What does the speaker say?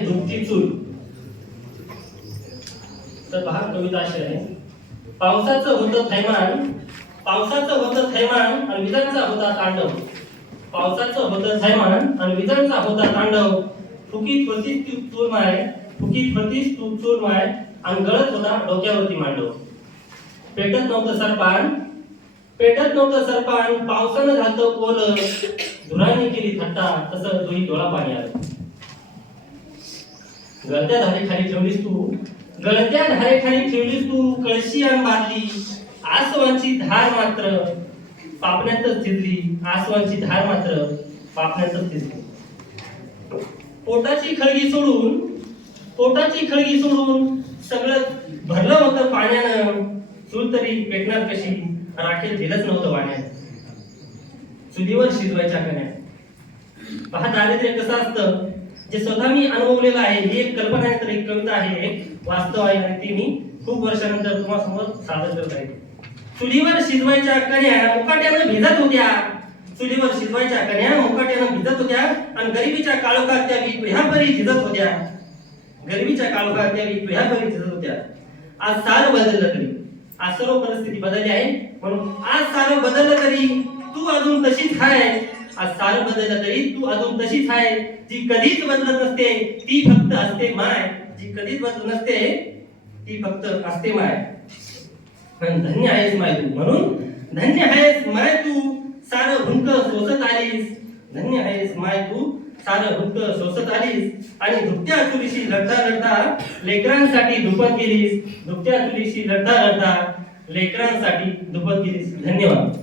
झुकती चूल. तर पहा कविता अशी आहे. पावसाचं होतं थैमान, पावसाचं होतं थैमान आणि विजांचा होता तांडव. पावसाचं होतं थैमान आणि विजांचा होता तांडव. फुकीत होतीस तू चूल माय, फुकीत होतीस तू चूल माय आणि गळत होता डोक्यावरती मांडव. पेटत नव्हतं सरपान, पेटत नव्हतं सरपान, पावसानं झालं ओलं, धुरांनी केली थट्टा, तसं दोही डोळा पाणी आलं. गळत्या धारेखाली ठेवलीस तू, गळत्या धारेखाली ठेवलीस तू कळशी आणि बादली. आसवांची धार मात्र पापण्यातच थिजली, आसवांची धार मात्र पापण्यातच थिजली. पोटाची खळगी सोडून, पोटाची खळगी सोडून सगळं भरलं होतं पाण्यानं. चूल तरी पेटणार कशी, राखेल दिलंच नव्हतं वाण्यानं. चुलीवर शिजवायच्या कण्या. पहा दारिद्र्य कसं असतं, जे स्वतः मी अनुभवलेलं आहे. ही एक कल्पना आहे, तर एक कविता आहे, एक वास्तव आहे आणि ती मी खूप वर्षानंतर तुम्हाला सादर करत आहे. चुलीवर शिजवायच्या कण्या मुकाट्यानं भिजत होत्या, चुलीवर शिजवायच्या कण्या मुकाट्यानं भिजत होत्या आणि गरिबीच्या काळोखात त्या विह्यापरी झिजत होत्या. गरिबीच्या काळोखात त्या विह्यापरी झिजत होत्या. आज सारं बदललं तरी, आज सर्व परिस्थिती बदलली आहे, म्हणून आज सारं बदललं तरी तू अजून तशीच आहे. आज सारं बदललं तरी तू अजून तशीच आहे. जी कधीच बदलत नसते ती फक्त असते माय, जी कधीच बदलत नसते ती फक्त असते माय. पण धन्य आहेस माय तू, म्हणून धन्य आहेस माय तू, सारं हुंक सोसत आलीस. धन्य आहेस माय तू, सारं हुंक सोसत आलीस आणि धुकत्या चुलीशी लढता लढता लेकरांसाठी धुपत गेलीस. धुकत्या चुलीशी लढता लढता लेकरांसाठी धुपत गेलीस. धन्यवाद.